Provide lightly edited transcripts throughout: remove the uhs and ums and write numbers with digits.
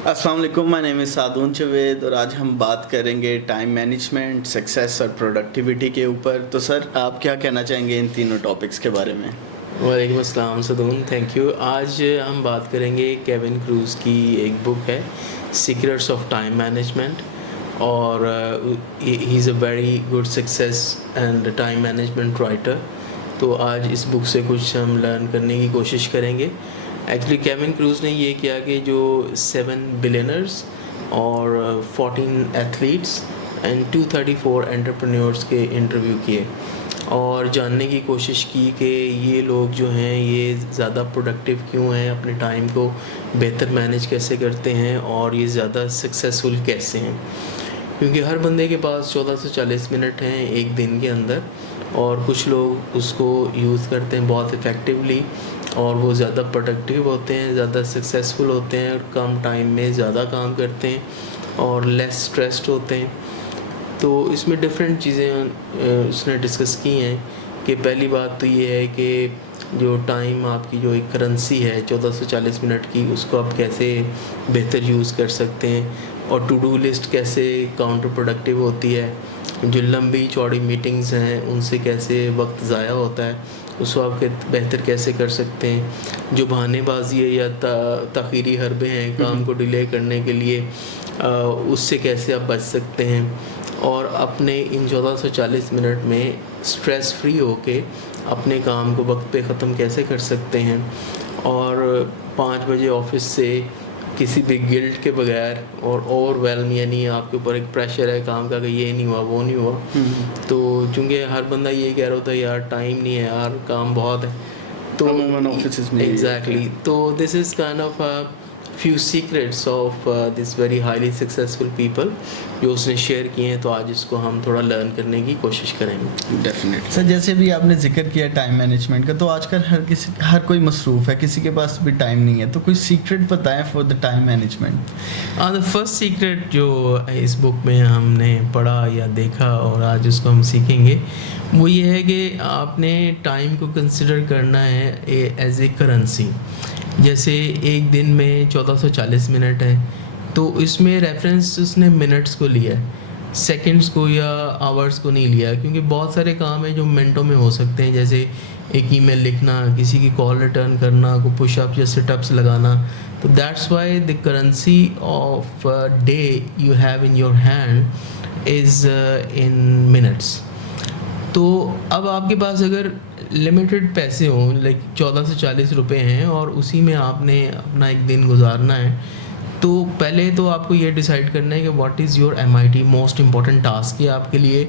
अस्सलाम वालेकुम, my name is सादून Javed और आज हम बात करेंगे टाइम मैनेजमेंट, सक्सेस और प्रोडक्टिविटी के ऊपर। तो सर, आप क्या कहना चाहेंगे इन तीनों टॉपिक्स के बारे में? वालेकुम अस्सलाम सदून, थैंक यू। आज हम बात करेंगे केविन क्रूज़ की एक बुक है सीक्रेट्स ऑफ टाइम मैनेजमेंट, और he is a very good success and time management writer. तो आज इस बुक से कुछ हम लर्न करने की कोशिश करेंगे। एक्चुअली केविन क्रूज़ ने ये किया कि जो 7 बिलियनर्स और 14 एथलीट्स एंड 234 एंटरप्रेन्योर्स के इंटरव्यू किए और जानने की कोशिश की कि ये लोग जो हैं ये ज़्यादा प्रोडक्टिव क्यों हैं, अपने टाइम को बेहतर मैनेज कैसे करते हैं और ये ज़्यादा सक्सेसफुल कैसे हैं। क्योंकि हर बंदे के पास 14 से 40 मिनट हैं एक दिन के अंदर, और कुछ लोग उसको यूज़ करते हैं बहुत इफ़ेक्टिवली और वो ज़्यादा प्रोडक्टिव होते हैं, ज़्यादा सक्सेसफुल होते हैं और कम टाइम में ज़्यादा काम करते हैं और लेस स्ट्रेस्ड होते हैं। तो इसमें डिफरेंट चीज़ें उसने डिस्कस की हैं कि पहली बात तो ये है कि जो टाइम आपकी जो एक करेंसी है 14 से 40 मिनट की, उसको आप कैसे बेहतर यूज़ कर सकते हैं, और टू डू लिस्ट कैसे काउंटर प्रोडक्टिव होती है, जो लंबी चौड़ी मीटिंग्स हैं उनसे कैसे वक्त ज़ाया होता है, उसको आप बेहतर कैसे कर सकते हैं, जो बहानेबाजी है या ताख़ीरी हरबे हैं काम को डिले करने के लिए, उससे कैसे आप बच सकते हैं, और अपने इन 14 से 40 मिनट में स्ट्रेस फ्री होके अपने काम को वक्त पे ख़त्म कैसे कर सकते हैं, और 5 बजे ऑफिस से किसी भी गिल्ट के बगैर और ओवरवेलम, यानी आपके ऊपर एक प्रेशर है काम का कि ये नहीं हुआ वो नहीं हुआ। तो चूँकि हर बंदा ये कह रहा होता है यार टाइम नहीं है, यार काम बहुत है, तो ऑफिस में एग्जैक्टली तो this is kind of few secrets of this very highly successful people जो उसने शेयर किए हैं। तो आज इसको हम थोड़ा लर्न करने की कोशिश करेंगे। डेफिनेटली सर, जैसे भी आपने जिक्र किया टाइम मैनेजमेंट का, तो आजकल हर कोई मसरूफ़ है, किसी के पास भी टाइम नहीं है। तो कोई सीक्रेट बताएं for the time management. The first secret जो इस बुक में हमने पढ़ा या देखा और आज उसको हम सीखेंगे, वो ये है कि आपने टाइम को कंसिडर करना है एज ए करेंसी। जैसे एक दिन में 1440 मिनट है, तो इसमें रेफरेंस उसने मिनट्स को लिया है, सेकंड्स को या आवर्स को नहीं लिया, क्योंकि बहुत सारे काम हैं जो मिनटों में हो सकते हैं, जैसे एक ईमेल लिखना, किसी की कॉल रिटर्न करना, को पुशअप्स या सिटअप्स लगाना। तो that's why the currency of day you have in your hand is in minutes. तो अब आपके पास अगर लिमिटेड पैसे हों, लाइक 14 से 40 रुपए हैं और उसी में आपने अपना एक दिन गुजारना है, तो पहले तो आपको ये डिसाइड करना है कि what is your MIT, most important task है आपके लिए।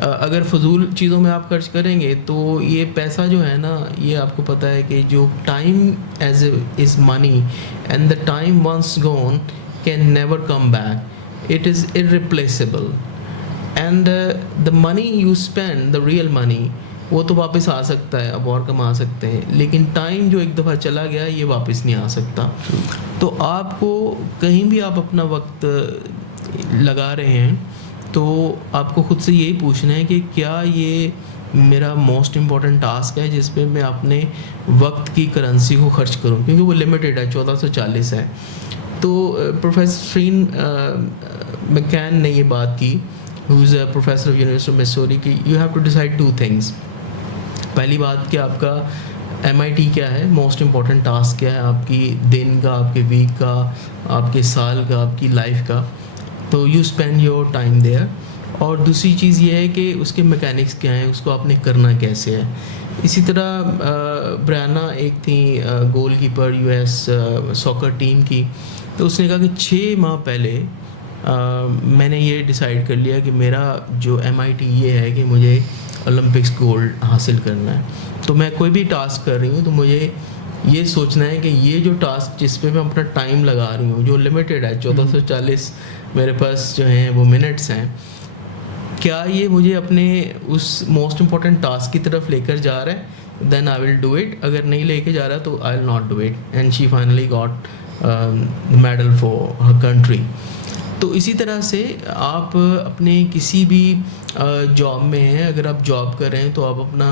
अगर फजूल चीज़ों में आप खर्च करेंगे तो ये पैसा जो है ना, ये आपको पता है कि जो time as is money and the time once gone can never come back, it is irreplaceable. And the money you spend, the real money, वो तो वापस आ सकता है, अब और कमा सकते हैं, लेकिन टाइम जो एक दफ़ा चला गया ये वापस नहीं आ सकता। तो आपको कहीं भी आप अपना वक्त लगा रहे हैं तो आपको ख़ुद से यही पूछना है कि क्या ये मेरा मोस्ट इम्पॉर्टेंट टास्क है जिस पे मैं अपने वक्त की करेंसी को खर्च करूं, क्योंकि वो लिमिटेड है, 1440 है। तो प्रोफेसर श्रीन मैकैन ने ये बात की, who is a professor of University of Missouri, कि you have to decide two things। पहली बात कि आपका MIT क्या है, मोस्ट इम्पॉर्टेंट टास्क क्या है आपकी दिन का, आपके वीक का, आपके साल का, आपकी लाइफ का, तो you spend your time there. और दूसरी चीज़ ये है कि उसके मैकेनिक्स क्या हैं, उसको आपने करना कैसे है। इसी तरह ब्रायना एक थी गोलकीपर US सॉकर टीम की, तो उसने कहा कि 6 माह पहले मैंने ये डिसाइड कर लिया कि मेरा जो MIT ये है कि मुझे ओलंपिक्स गोल्ड हासिल करना है। तो मैं कोई भी टास्क कर रही हूँ तो मुझे ये सोचना है कि ये जो टास्क जिस पे मैं अपना टाइम लगा रही हूँ, जो लिमिटेड है, 1440 मेरे पास जो हैं वो मिनट्स हैं, क्या ये मुझे अपने उस मोस्ट इम्पॉर्टेंट टास्क की तरफ लेकर जा रहा है, then I will do it. अगर नहीं लेके जा रहा तो I will not do it. And she finally got the medal for her country. तो इसी तरह से आप अपने किसी भी जॉब में हैं, अगर आप जॉब कर रहे हैं तो आप अपना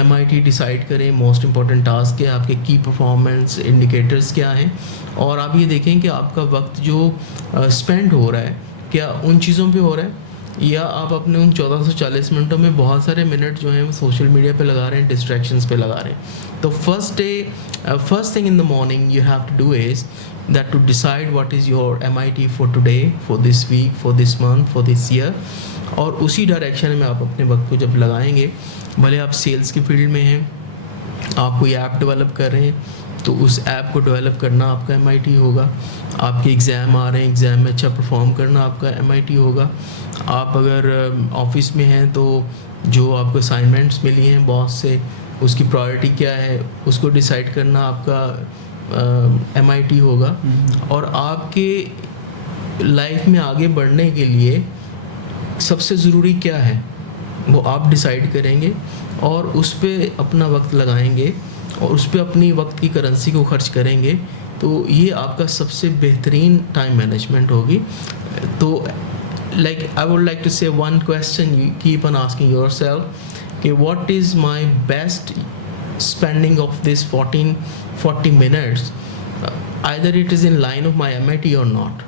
MIT डिसाइड करें, मोस्ट इम्पॉर्टेंट टास्क क्या है, आपके की परफॉर्मेंस इंडिकेटर्स क्या हैं, और आप ये देखें कि आपका वक्त जो स्पेंड हो रहा है क्या उन चीज़ों पे हो रहा है, या आप अपने उन 1440 मिनटों में बहुत सारे मिनट जो हैं वो सोशल मीडिया पे लगा रहे हैं, डिस्ट्रैक्शंस पे लगा रहे हैं। तो first thing in the morning you have to do is that to decide what is your MIT for today, for this week, for this month, for this year, और उसी डायरेक्शन में आप अपने वक्त को जब लगाएंगे, भले आप सेल्स की फील्ड में हैं, आप कोई ऐप डेवलप कर रहे हैं तो उस ऐप को डेवलप करना आपका MIT होगा, आपके एग्ज़ाम आ रहे हैं, एग्ज़ाम में अच्छा परफॉर्म करना आपका MIT होगा, आप अगर ऑफिस में हैं तो जो आपको असाइनमेंट्स मिली हैं बॉस से उसकी प्रायोरिटी क्या है उसको डिसाइड करना आपका MIT होगा। और आपके लाइफ में आगे बढ़ने के लिए सबसे ज़रूरी क्या है वो आप डिसाइड करेंगे और उस पर अपना वक्त लगाएंगे और उस पर अपनी वक्त की करेंसी को खर्च करेंगे, तो ये आपका सबसे बेहतरीन टाइम मैनेजमेंट होगी। तो like I would like to say one question you keep on asking yourself, कि what is my best spending of this 40 minutes, either it is in line of my MIT or not।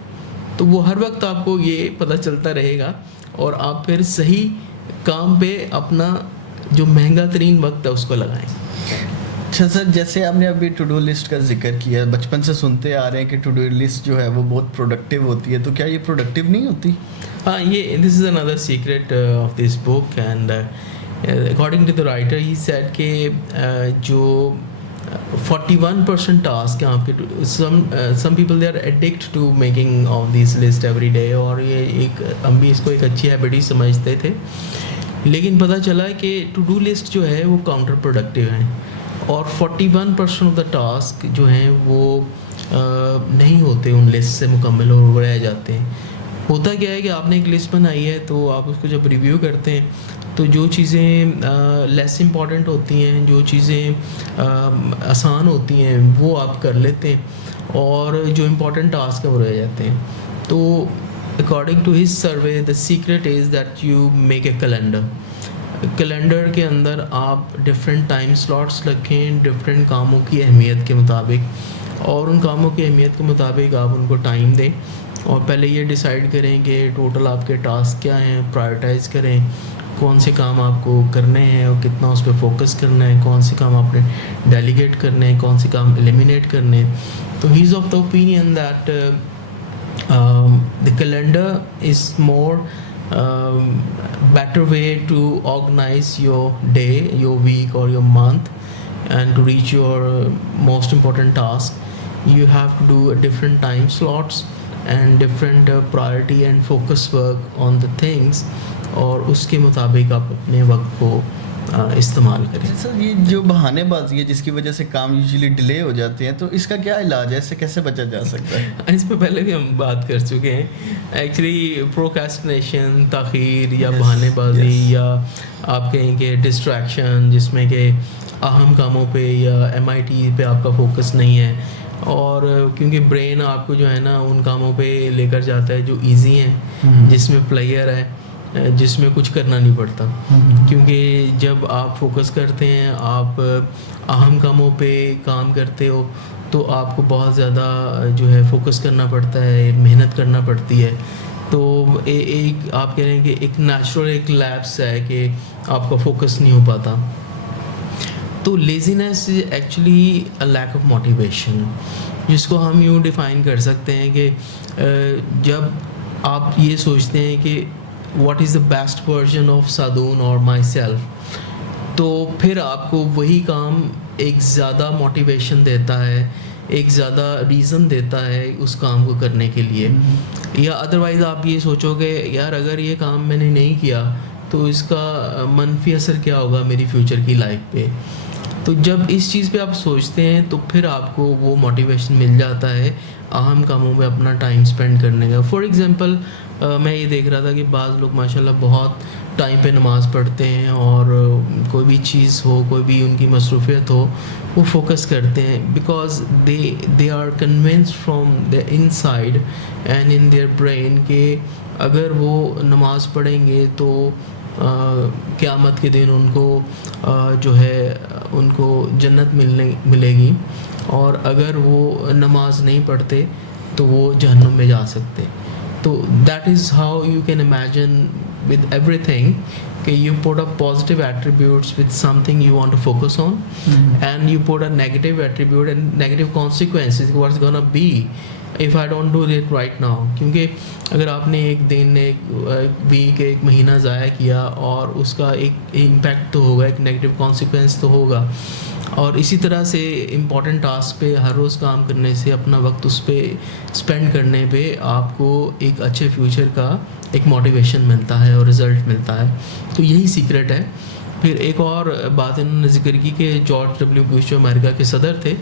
तो वो हर वक्त आपको ये पता चलता रहेगा और आप फिर सही काम पे अपना जो महंगा तरीन वक्त है उसको लगाएं। अच्छा सर, जैसे आपने अभी टू डू लिस्ट का जिक्र किया, बचपन से सुनते आ रहे हैं कि टू डू लिस्ट जो है वो बहुत प्रोडक्टिव होती है, तो क्या ये प्रोडक्टिव नहीं होती? हाँ, ये this is another secret of this book, and according to the writer he said कि जो 41% टास्क हैं आपके, some people they are addict to making of this list every day, और ये एक हम भी इसको एक अच्छी हैबिट ही समझते थे, लेकिन पता चला है कि टू डू लिस्ट जो है वो काउंटर प्रोडक्टिव है और 41% ऑफ द टास्क जो हैं वो नहीं होते, उन लिस्ट से मुकम्मल हो रह जाते हैं। होता क्या है कि आपने एक लिस्ट बनाई है तो आप उसको जब रिव्यू करते हैं तो जो चीज़ें लेस इम्पॉर्टेंट होती हैं, जो चीज़ें आसान होती हैं वो आप कर लेते हैं और जो इम्पॉर्टेंट टास्क है वो रह जाते हैं। तो according to his survey the secret is that you make a calendar के अंदर आप डिफरेंट टाइम स्लॉट्स रखें डिफरेंट कामों की अहमियत के मुताबिक, और उन कामों की अहमियत के मुताबिक आप उनको टाइम दें और पहले ये डिसाइड करें कि टोटल आपके टास्क क्या हैं, प्रायोरिटाइज़ करें कौन से काम आपको करने हैं और कितना उस पर फोकस करना है, कौन से काम आपने डेलीगेट करने हैं, कौन से काम एलिमिनेट करने हैं। तो he is of the opinion that the calendar is more better way to organize your day, your week or your month, and to reach your most important task. You have to do different time slots and different priority and focus work on the things, और उसके मुताबिक आप अपने वक्त को इस्तेमाल करें। Sir, ये जो बहानेबाजी है जिसकी वजह से काम यूजुअली डिले हो जाते हैं, तो इसका क्या इलाज है, इससे कैसे बचा जा सकता है? इस पे पहले भी हम बात कर चुके हैं। एक्चुअली प्रोक्रेस्टिनेशन, ताख़ीर या बहानेबाजी या आप कहें कि डिस्ट्रैक्शन, जिसमें कि अहम कामों पे या MIT पे आपका फोकस नहीं है, और क्योंकि ब्रेन आपको जो है ना उन कामों पे लेकर जाता है जो इजी हैं, जिसमें प्लेयर है, जिसमें कुछ करना नहीं पड़ता, क्योंकि जब आप फोकस करते हैं, आप अहम कामों पे काम करते हो तो आपको बहुत ज़्यादा जो है फोकस करना पड़ता है, मेहनत करना पड़ती है। तो एक आप कह रहे हैं कि एक नेचुरल एक लैप्स है कि आपका फोकस नहीं हो पाता। तो laziness is actually a lack of motivation, जिसको हम यूँ डिफ़ाइन कर सकते हैं कि जब आप ये सोचते हैं कि what is the best version of सादून और माई सेल्फ, तो फिर आपको वही काम एक ज़्यादा मोटिवेशन देता है, एक ज़्यादा रीज़न देता है उस काम को करने के लिए। या अदरवाइज़ आप ये सोचोगे यार अगर ये काम मैंने नहीं किया तो इसका मनफी असर क्या होगा मेरी फ्यूचर की लाइफ पे। तो जब इस चीज़ पे आप सोचते हैं तो फिर आपको वो मोटिवेशन मिल जाता है अहम कामों पे अपना टाइम स्पेंड करने का। फॉर एग्ज़ाम्पल मैं ये देख रहा था कि बाज़ लोग माशाल्लाह बहुत टाइम पे नमाज़ पढ़ते हैं और कोई भी चीज़ हो, कोई भी उनकी मसरूफ़ियत हो, वो फोकस करते हैं because they are convinced from the inside and in their brain कि अगर वो नमाज़ पढ़ेंगे तो क़यामत के दिन उनको जो है उनको जन्नत मिलेगी, और अगर वो नमाज नहीं पढ़ते तो वो जहन्नुम में जा सकते। तो that is how you can imagine with everything कि you put up positive attributes with something you want to focus on, and you put a negative attribute and negative consequences what's gonna be if I don't do it right now। क्योंकि अगर आपने एक दिन, एक week, एक महीना ज़ाया किया और उसका एक इम्पैक्ट तो होगा, एक नेगेटिव कॉन्सिक्वेंस तो होगा। और इसी तरह से इम्पॉर्टेंट टास्क पे हर रोज़ काम करने से, अपना वक्त उस पर स्पेंड करने पे आपको एक अच्छे फ्यूचर का एक मोटिवेशन मिलता है और रिज़ल्ट मिलता है। तो यही सीक्रेट है। फिर एक और बात इन्होंने जिक्र की कि जॉर्ज डब्ल्यू बुश जो अमेरिका के सदर थे,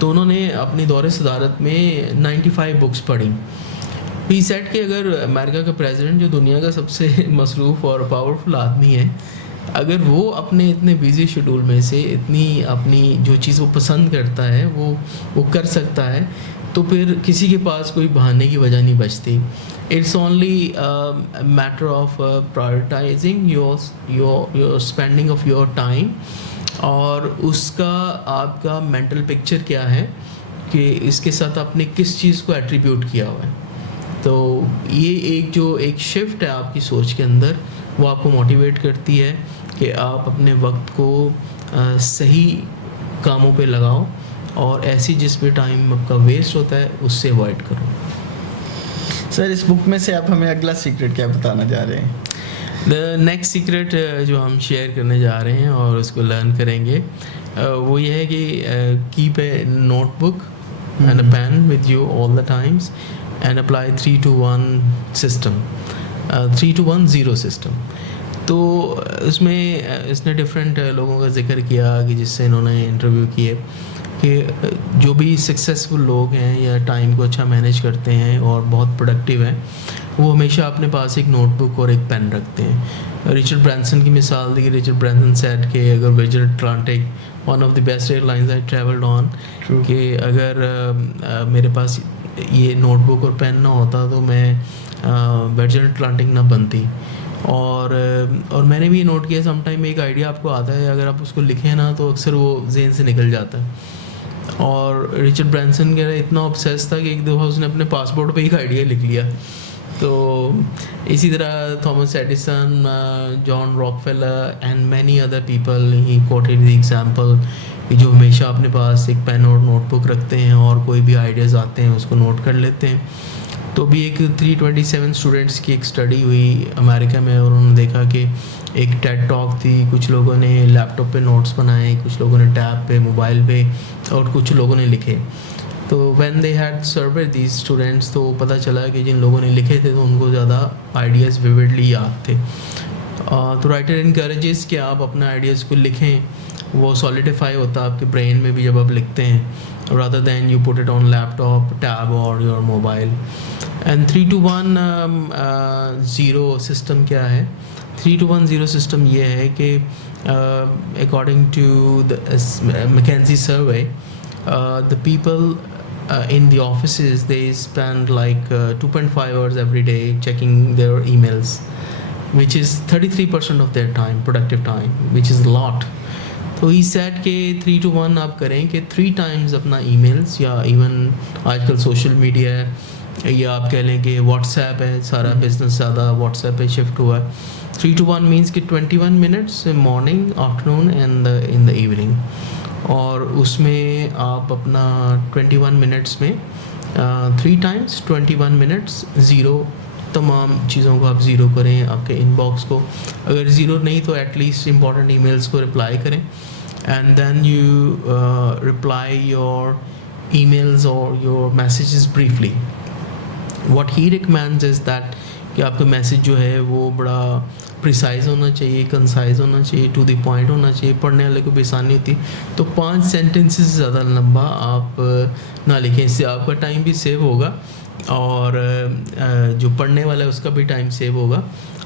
तो उन्होंने अपनी दौरे सदारत में 95 बुक्स पढ़ी। ही सेड कि अगर अमेरिका का प्रेसिडेंट, जो दुनिया का सबसे मसरूफ़ और पावरफुल आदमी है, अगर वो अपने इतने बिज़ी शेड्यूल में से इतनी अपनी जो चीज़ वो पसंद करता है वो कर सकता है, तो फिर किसी के पास कोई बहाने की वजह नहीं बचती। It's only matter of prioritising your spending of your time, और उसका आपका मेंटल पिक्चर क्या है कि इसके साथ आपने किस चीज़ को एट्रीब्यूट किया हुआ है। तो ये एक शिफ्ट है आपकी सोच के अंदर, वो आपको मोटिवेट करती है कि आप अपने वक्त को सही कामों पे लगाओ, और ऐसी जिस पे टाइम आपका वेस्ट होता है उससे अवॉइड करो। सर, इस बुक में से आप हमें अगला सीक्रेट क्या बताना जा रहे हैं? द नेक्स्ट सीक्रेट जो हम शेयर करने जा रहे हैं और उसको लर्न करेंगे, वो ये है कि keep a notebook and a pen with you all the times and apply 3-to-1 system, 3-to-1-0 system. तो उसमें इसने डिफरेंट लोगों का जिक्र किया कि जिससे इन्होंने इंटरव्यू किए कि जो भी सक्सेसफुल लोग हैं या टाइम को अच्छा मैनेज करते हैं और बहुत प्रोडक्टिव हैं, वो हमेशा अपने पास एक नोटबुक और एक पेन रखते हैं। रिचर्ड ब्रांसन की मिसाल दी। रिचर्ड ब्रांसन सेड कि अगर virgin Atlantic, one of the best airlines I travelled on, कि अगर मेरे पास ये नोटबुक और पेन ना होता तो मैं वर्जिन अटलांटिक ना बनती। और मैंने भी ये नोट किया, समटाइम एक आइडिया आपको आता है, अगर आप उसको लिखें ना तो अक्सर वो जेहन से निकल जाता है। और रिचर्ड ब्रांसन के इतना ऑब्सेस था कि एक दफ़ा उसने अपने पासपोर्ट पे एक आइडिया लिख लिया। तो इसी तरह Thomas Edison, John Rockefeller and many other people, he coated the example कि जो हमेशा अपने पास एक पेन और नोटबुक रखते हैं और कोई भी आइडियाज़ आते हैं उसको नोट कर लेते हैं। तो भी एक 327 स्टूडेंट्स की एक स्टडी हुई अमेरिका में, और उन्होंने देखा कि एक टेड टॉक थी, कुछ लोगों ने लैपटॉप पे नोट्स बनाए, कुछ लोगों ने टैब पे, मोबाइल पे, और कुछ लोगों ने लिखे। तो when they had served these students, तो पता चला कि जिन लोगों ने लिखे थे तो उनको ज़्यादा आइडियाज़ विविडली याद थे। तो राइटर इनकरेजेस कि आप अपना आइडियाज़ को लिखें, वो सॉलिडिफाई होता है आपके ब्रेन में भी जब आप लिखते हैं, rather than you put it on laptop, tab or your mobile। and 3-to-1-0 system क्या है? 3-to-1-0 सिस्टम ये है कि according to the McKinsey survey, the people in the offices, they spend like 2.5 hours every day checking their emails, which is 33% of their time, productive time, which is a lot। तो ही set के 3-to-1 आप करें कि 3 times अपना emails, या even आजकल social media है, या आप कह लें कि व्हाट्सएप है, सारा बिजनेस ज़्यादा व्हाट्सएप पे शिफ्ट हुआ है। 3-to-1 मीन्स कि 21 minutes morning, afternoon and in the evening, और उसमें आप अपना 21 मिनट्स में 3 times 21 मिनट्स 0 तमाम चीज़ों को आप ज़ीरो करें, आपके इनबॉक्स को। अगर ज़ीरो नहीं तो एटलीस्ट इंपॉर्टेंट ईमेल्स को रिप्लाई करें, and then you reply your emails और your messages briefly. What he recommends is that कि आपका मैसेज जो है वो बड़ा प्रिसाइज होना चाहिए, कंसाइज होना चाहिए, टू द पॉइंट होना चाहिए, पढ़ने वाले को भी आसानी होती है। तो 5 सेंटेंसेस से ज़्यादा लंबा आप ना लिखें, इससे आपका टाइम भी सेव होगा और जो पढ़ने वाला है उसका भी टाइम सेव होगा।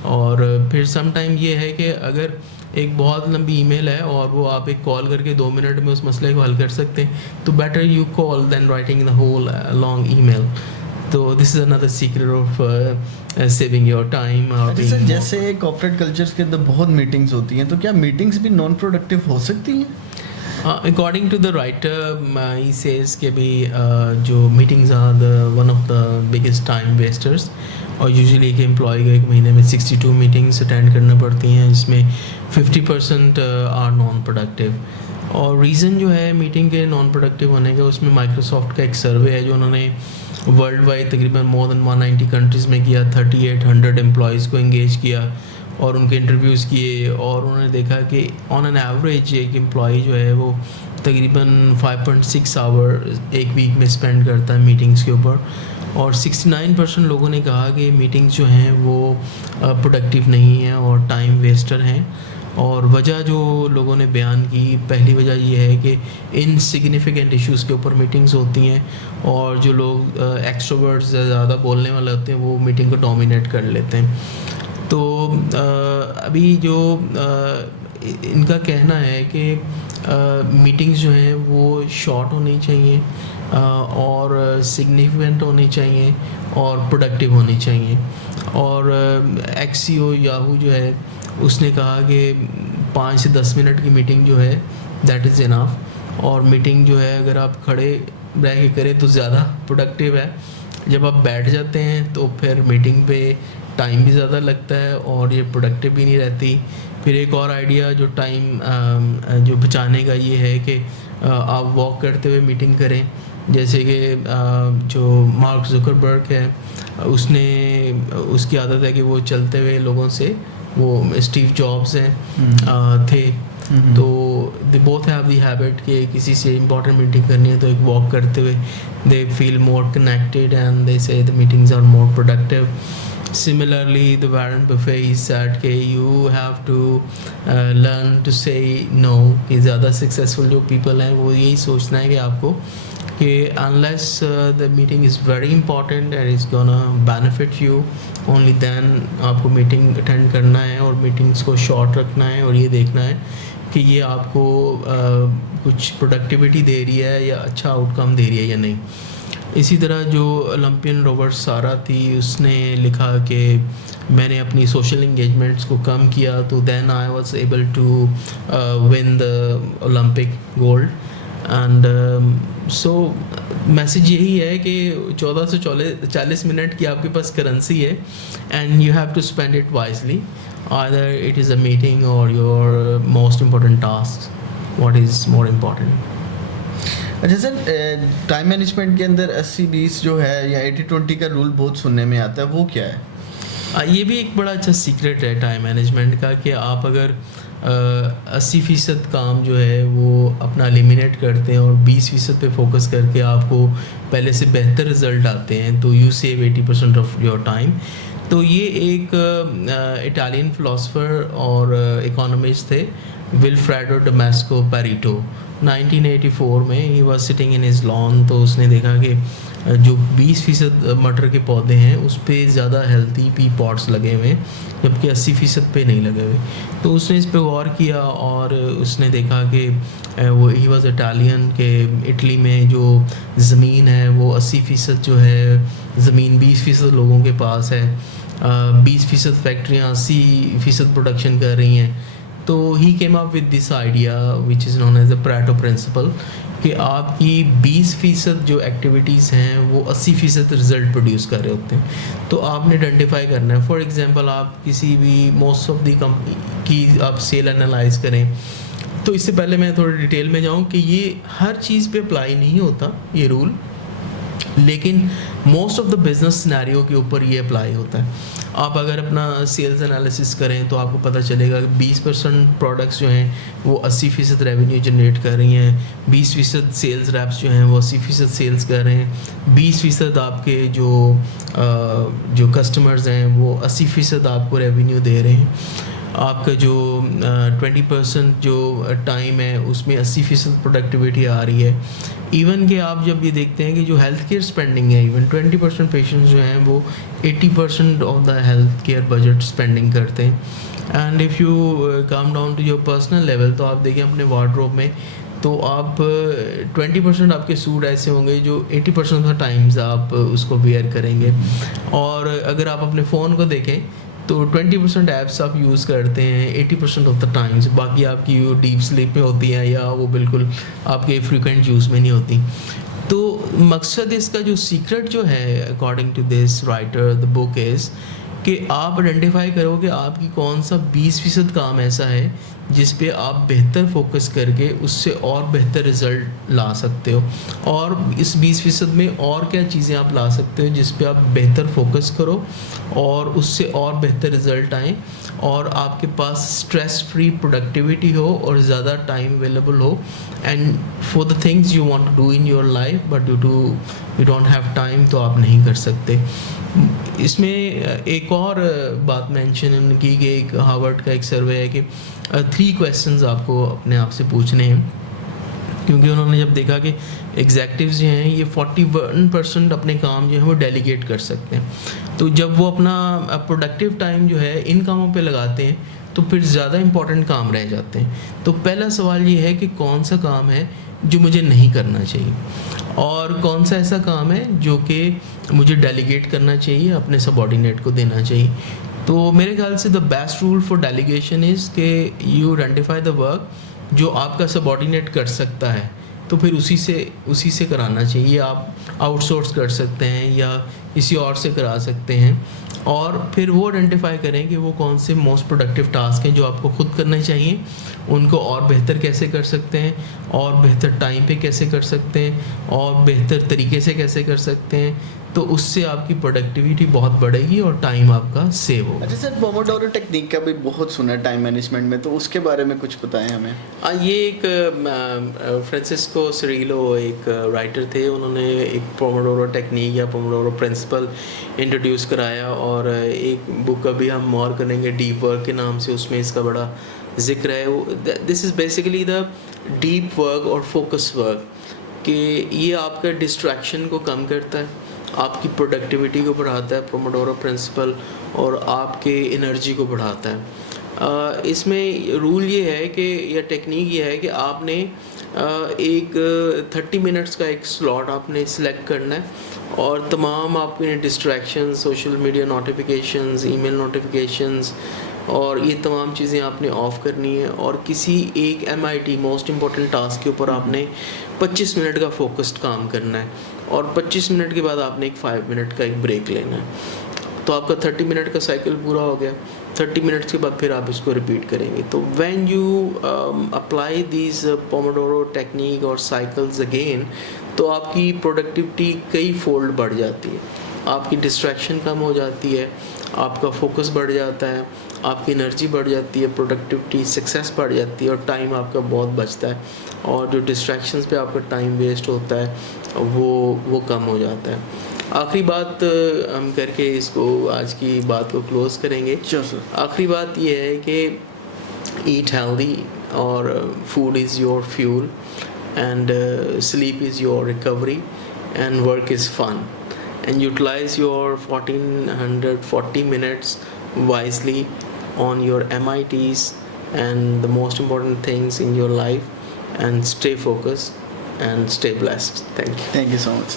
और फिर सम टाइम ये है कि अगर एक बहुत लंबी ईमेल है और वो आप एक कॉल करके 2 मिनट में उस मसले को हल कर सकते हैं, तो better you call then writing the whole long email. तो this is another secret of saving your time. अच्छा सर, जैसे कॉर्पोरेट कल्चर्स के अंदर बहुत मीटिंग्स होती हैं, तो क्या मीटिंग्स भी नॉन प्रोडक्टिव हो सकती हैं? According to the writer he says के भी जो meetings are the one of the biggest time wasters. और यूजुअली एक एम्प्लॉय को एक महीने में 62 मीटिंग्स अटेंड करना पड़ती हैं, जिसमें 50% आर नॉन प्रोडक्टिव। और रीज़न जो है मीटिंग के नॉन प्रोडक्टिव होने का, उसमें माइक्रोसॉफ्ट का एक सर्वे है जो उन्होंने वर्ल्ड वाइड तकरीबन मोर देन 190 कंट्रीज़ में किया, 3800 एम्प्लॉयज़ को एंगेज किया और उनके इंटरव्यूज़ किए। और उन्होंने देखा कि ऑन एन एवरेज एक एम्प्लॉय जो है वो तकरीबन 5.6 आवर एक वीक में स्पेंड करता है मीटिंग्स के ऊपर। और 69% लोगों ने कहा कि मीटिंग्स जो हैं वो प्रोडक्टिव नहीं हैं और टाइम वेस्टर हैं। और वजह जो लोगों ने बयान की, पहली वजह ये है कि इनसिग्निफिकेंट इश्यूज़ के ऊपर मीटिंग्स होती हैं और जो लोग एक्सट्रोवर्ट्स ज़्यादा बोलने वाले होते हैं वो मीटिंग को डोमिनेट कर लेते हैं। तो अभी जो इनका कहना है कि मीटिंग्स जो हैं वो शॉर्ट होनी चाहिए और सिग्निफिकेंट होनी चाहिए और प्रोडक्टिव होनी चाहिए। और एक्सीओ याहू जो है उसने कहा कि 5 से 10 मिनट की मीटिंग जो है दैट इज़ इनफ। और मीटिंग जो है अगर आप खड़े रह के करें तो ज़्यादा प्रोडक्टिव है। जब आप बैठ जाते हैं तो फिर मीटिंग पे टाइम भी ज़्यादा लगता है और ये प्रोडक्टिव भी नहीं रहती। फिर एक और आइडिया जो टाइम जो बचाने का ये है कि आप वॉक करते हुए मीटिंग करें। जैसे कि जो मार्क ज़ुकरबर्ग है उसकी आदत है कि वो चलते हुए लोगों से, वो स्टीव जॉब्स हैं थे, तो they both have the habit कि किसी से इंपॉर्टेंट मीटिंग करनी है तो एक वॉक करते हुए they feel more connected and they say the meetings are more productive. Similarly, the Warren Buffett he said कि you have to learn to say no। कि ज़्यादा सक्सेसफुल जो पीपल हैं वो यही सोचना है कि आपको कि unless the meeting is very important and it's gonna benefit you, only then आपको मीटिंग अटेंड करना है और मीटिंग्स को शॉर्ट रखना है और ये देखना है कि ये आपको कुछ प्रोडक्टिविटी दे रही है या अच्छा आउटकम दे रही है या नहीं। इसी तरह जो ओलंपियन रॉबर्ट सारा थी उसने लिखा कि मैंने अपनी सोशल इंगेजमेंट्स को कम किया तो then I was able to win the Olympic gold. And so message यही है कि 14 से 40 मिनट की आपके पास करेंसी है and you have to spend it wisely, either it is a meeting or your most important task, what is more important. अच्छा sir, time management के अंदर 80-20 जो है या 80-20 का रूल बहुत सुनने में आता है, वो क्या है? ये भी एक बड़ा अच्छा सीक्रेट है टाइम मैनेजमेंट का कि आप अगर 80% काम जो है वो अपना एलिमिनेट करते हैं और 20% पे फोकस करके आपको पहले से बेहतर रिजल्ट आते हैं तो you save 80% of your time. तो ये एक इटालियन फिलोसोफर और इकोनॉमिस्ट थे, विल्फ्रेडो डोमेस्को पैरेटो। 1984 में he was sitting in his lawn, तो उसने देखा कि जो 20% मटर के पौधे हैं उस पर ज़्यादा हेल्थी पी पॉट्स लगे हुए हैं जबकि 80% पे नहीं लगे हुए। तो उसने इस पर गौर किया और उसने देखा कि वो ही वॉज इटालियन के इटली में जो ज़मीन है वो 80% जो है ज़मीन 20% लोगों के पास है, 20% फैक्ट्रियाँ 80% प्रोडक्शन कर रही हैं। तो he came up with this idea which is known as the Pareto principle कि आपकी 20% जो एक्टिविटीज़ हैं वो 80% रिजल्ट प्रोड्यूस कर रहे होते हैं। तो आपने आइडेंटिफाई करना है। फॉर एग्जांपल आप किसी भी मोस्ट ऑफ दी कंपनी की आप सेल एनालाइज करें, तो इससे पहले मैं थोड़ी डिटेल में जाऊं कि ये हर चीज़ पे अप्लाई नहीं होता ये रूल, लेकिन most of the business scenario के ऊपर ये अप्लाई होता है। आप अगर अपना सेल्स एनालिसिस करें तो आपको पता चलेगा कि 20% प्रोडक्ट्स जो हैं वो 80% रेवेन्यू जनरेट कर रही हैं, 20% सेल्स रैप्स जो हैं वो 80% सेल्स कर रहे हैं, 20% आपके जो कस्टमर्स हैं वो 80% आपको रेवेन्यू दे रहे हैं। आपका जो 20% जो टाइम है उसमें 80% प्रोडक्टिविटी आ रही है। इवन कि आप जब ये देखते हैं कि जो हेल्थ केयर स्पेंडिंग है, इवन 20% पेशेंट्स जो हैं वो 80% of the health care budget spending करते हैं। And if you come down to your personal level, तो आप देखें अपने वार्डरोब में, तो आप 20% आपके सूट ऐसे होंगे जो 80% ऑफ द टाइम्स आप उसको वेयर करेंगे। और अगर आप अपने फ़ोन को देखें तो 20% ऐप्स आप यूज़ करते हैं 80% ऑफ द टाइम्स, बाकी आपकी वो डीप स्लीप में होती हैं या वो बिल्कुल आपके फ्रीक्वेंट यूज़ में नहीं होती। तो मकसद इसका जो सीक्रेट जो है according to this writer the book is कि आप आइडेंटिफाई करो कि आपकी कौन सा 20% काम ऐसा है जिस पे आप बेहतर फोकस करके उससे और बेहतर रिज़ल्ट ला सकते हो, और इस 20% में और क्या चीज़ें आप ला सकते हो जिस पे आप बेहतर फोकस करो और उससे और बेहतर रिज़ल्ट आए और आपके पास स्ट्रेस फ्री प्रोडक्टिविटी हो और ज़्यादा टाइम अवेलेबल हो and for the things you want to do in your life but you don't have time, तो आप नहीं कर सकते। इसमें एक और बात मेंशन की कि एक हार्वर्ड का एक सर्वे है कि 3 क्वेश्चंस आपको अपने आप से पूछने हैं, क्योंकि उन्होंने जब देखा कि एग्जेक्टिव्स जो हैं ये 41% अपने काम जो है वो डेलीगेट कर सकते हैं, तो जब वो अपना प्रोडक्टिव टाइम जो है इन कामों पे लगाते हैं तो फिर ज़्यादा इम्पॉर्टेंट काम रह जाते हैं। तो पहला सवाल ये है कि कौन सा काम है जो मुझे नहीं करना चाहिए और कौन सा ऐसा काम है जो कि मुझे डेलीगेट करना चाहिए, अपने सबऑर्डिनेट को देना चाहिए। तो मेरे ख्याल से the best rule for delegation is कि यू आइडेंटिफाई द वर्क जो आपका सबऑर्डिनेट कर सकता है, तो फिर उसी से कराना चाहिए। आप आउटसोर्स कर सकते हैं या किसी और से करा सकते हैं, और फिर वो आइडेंटिफाई करें कि वो कौन से मोस्ट प्रोडक्टिव टास्क हैं जो आपको खुद करने चाहिए, उनको और बेहतर कैसे कर सकते हैं और बेहतर टाइम पे कैसे कर सकते हैं और बेहतर तरीके से कैसे कर सकते हैं, तो उससे आपकी प्रोडक्टिविटी बहुत बढ़ेगी और टाइम आपका सेव होगा। अच्छा सर, पोमोडोरो टेक्निक का भी बहुत सुना है टाइम मैनेजमेंट में, तो उसके बारे में कुछ बताएं हमें। ये एक फ्रांसिस्को सिरिलो एक राइटर थे, उन्होंने एक पोमोडोरो टेक्निक या पोमोडोरो प्रिंसिपल इंट्रोड्यूस कराया, और एक बुक अभी हम और करेंगे डीप वर्क के नाम से, उसमें इसका बड़ा जिक्र है। This is basically the deep work और फोकस वर्क, कि ये आपका डिस्ट्रैक्शन को कम करता है, आपकी प्रोडक्टिविटी को बढ़ाता है पोमोडोरो प्रिंसिपल, और आपके एनर्जी को बढ़ाता है। इसमें रूल ये है कि या टेक्निक ये है कि आपने एक 30 मिनट्स का एक स्लॉट आपने सिलेक्ट करना है, और तमाम आपके distraction, social media notifications, email notifications और ये तमाम चीज़ें आपने ऑफ़ करनी है, और किसी एक MIT मोस्ट इम्पॉर्टेंट टास्क के ऊपर आपने 25 मिनट का फोकस्ड काम करना है, और 25 मिनट के बाद आपने एक 5 मिनट का एक ब्रेक लेना है। तो आपका 30 मिनट का साइकिल पूरा हो गया। 30 मिनट्स के बाद फिर आप इसको रिपीट करेंगे। तो when you apply these Pomodoro technique और साइकिल्स अगेन, तो आपकी प्रोडक्टिविटी कई फोल्ड बढ़ जाती है, आपकी डिस्ट्रैक्शन कम हो जाती है, आपका फोकस बढ़ जाता है, आपकी एनर्जी बढ़ जाती है, प्रोडक्टिविटी सक्सेस बढ़ जाती है, और टाइम आपका बहुत बचता है, और जो डिस्ट्रैक्शंस पे आपका टाइम वेस्ट होता है वो कम हो जाता है। आखिरी बात हम करके इसको आज की बात को क्लोज़ करेंगे। आखिरी बात ये है कि ईट हेल्दी, और food is your fuel, and sleep is your recovery, and work is fun, and utilize your 1440 minutes wisely on your MITs and the most important things in your life, and stay focused and stay blessed. Thank you. Thank you so much.